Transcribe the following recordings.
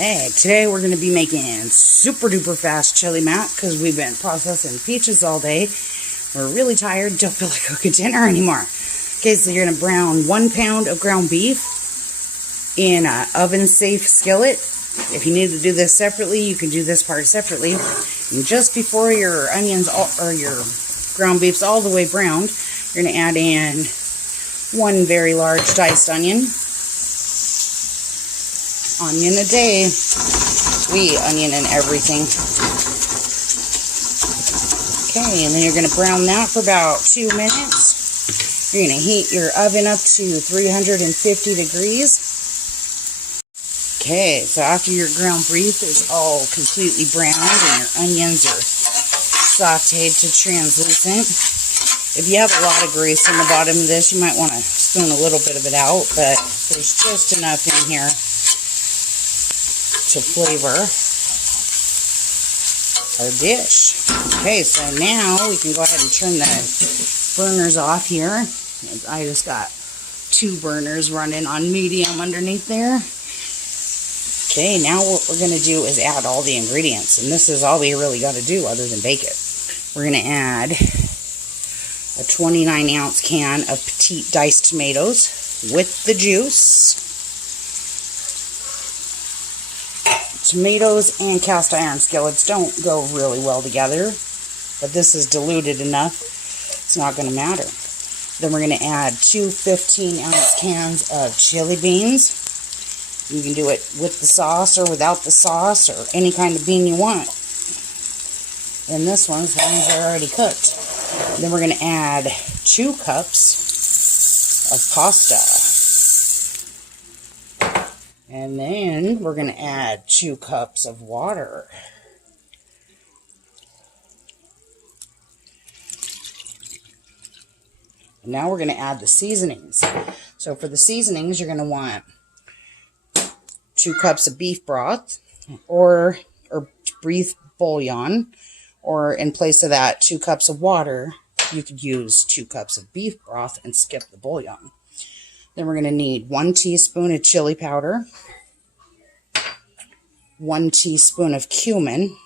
Hey, today we're going to be making super duper fast chili mac because we've been processing peaches all day. We're really tired, don't feel like cooking dinner anymore. Okay, so you're going to brown 1 pound of ground beef in an oven safe skillet. If you need to do this separately, you can do this part separately. And just before your onions or your ground beef's all the way browned, you're going to add in 1 very large diced onion. Onion a day. We eat onion and everything. Okay, and then you're going to brown that for about 2 minutes. You're going to heat your oven up to 350 degrees. Okay, so after your ground beef is all completely browned and your onions are sauteed to translucent, if you have a lot of grease in the bottom of this, you might want to spoon a little bit of it out, but there's just enough in here to flavor our dish. Okay, so now we can go ahead and turn the burners off here. I just got 2 burners running on medium underneath there. Okay, now what we're going to do is add all the ingredients, and this is all we really got to do other than bake it. We're going to add a 29-ounce can of Petite diced tomatoes with the juice. Tomatoes and cast iron skillets don't go really well together, but this is diluted enough, it's not going to matter. Then we're going to add 2 15-ounce cans of chili beans. You can do it with the sauce or without the sauce or any kind of bean you want. And this one, as long as they're already cooked. Then we're going to add 2 cups of pasta. And then we're going to add 2 cups of water. And now we're going to add the seasonings. So for the seasonings, you're going to want 2 cups of beef broth or beef bouillon. Or in place of that, 2 cups of water. You could use 2 cups of beef broth and skip the bouillon. Then we're going to need 1 teaspoon of chili powder, 1 teaspoon of cumin,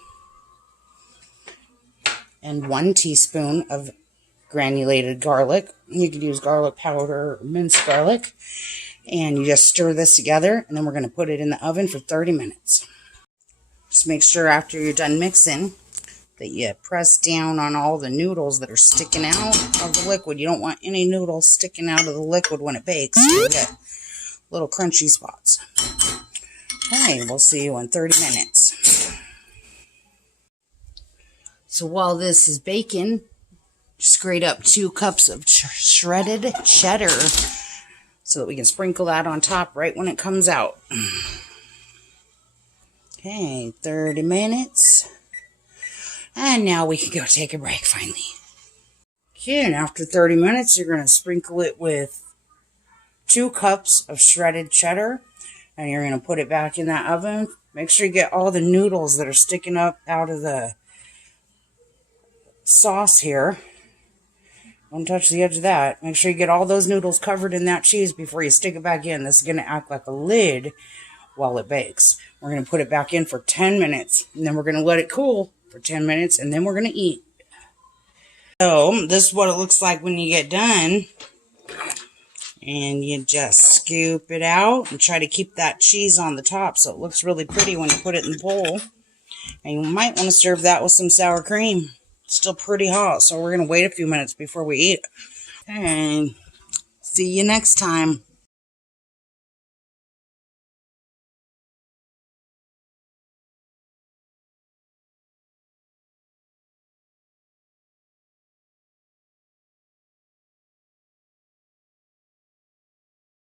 and 1 teaspoon of granulated garlic. You could use garlic powder or minced garlic. And you just stir this together, and then we're going to put it in the oven for 30 minutes. Just make sure after you're done mixing that you press down on all the noodles that are sticking out of the liquid. You don't want any noodles sticking out of the liquid when it bakes. You'll get little crunchy spots. Okay, we'll see you in 30 minutes. So while this is baking, just grate up 2 cups of shredded cheddar so that we can sprinkle that on top right when it comes out. Okay, 30 minutes. And now we can go take a break finally. Okay, and after 30 minutes, you're going to sprinkle it with 2 cups of shredded cheddar. And you're going to put it back in that oven. Make sure you get all the noodles that are sticking up out of the sauce here. Don't touch the edge of that. Make sure you get all those noodles covered in that cheese before you stick it back in. This is going to act like a lid while it bakes. We're going to put it back in for 10 minutes. And then we're going to let it cool for 10 minutes, and then we're going to eat. So, this is what it looks like when you get done. And you just scoop it out and try to keep that cheese on the top so it looks really pretty when you put it in the bowl. And you might want to serve that with some sour cream. It's still pretty hot, so we're going to wait a few minutes before we eat. And see you next time.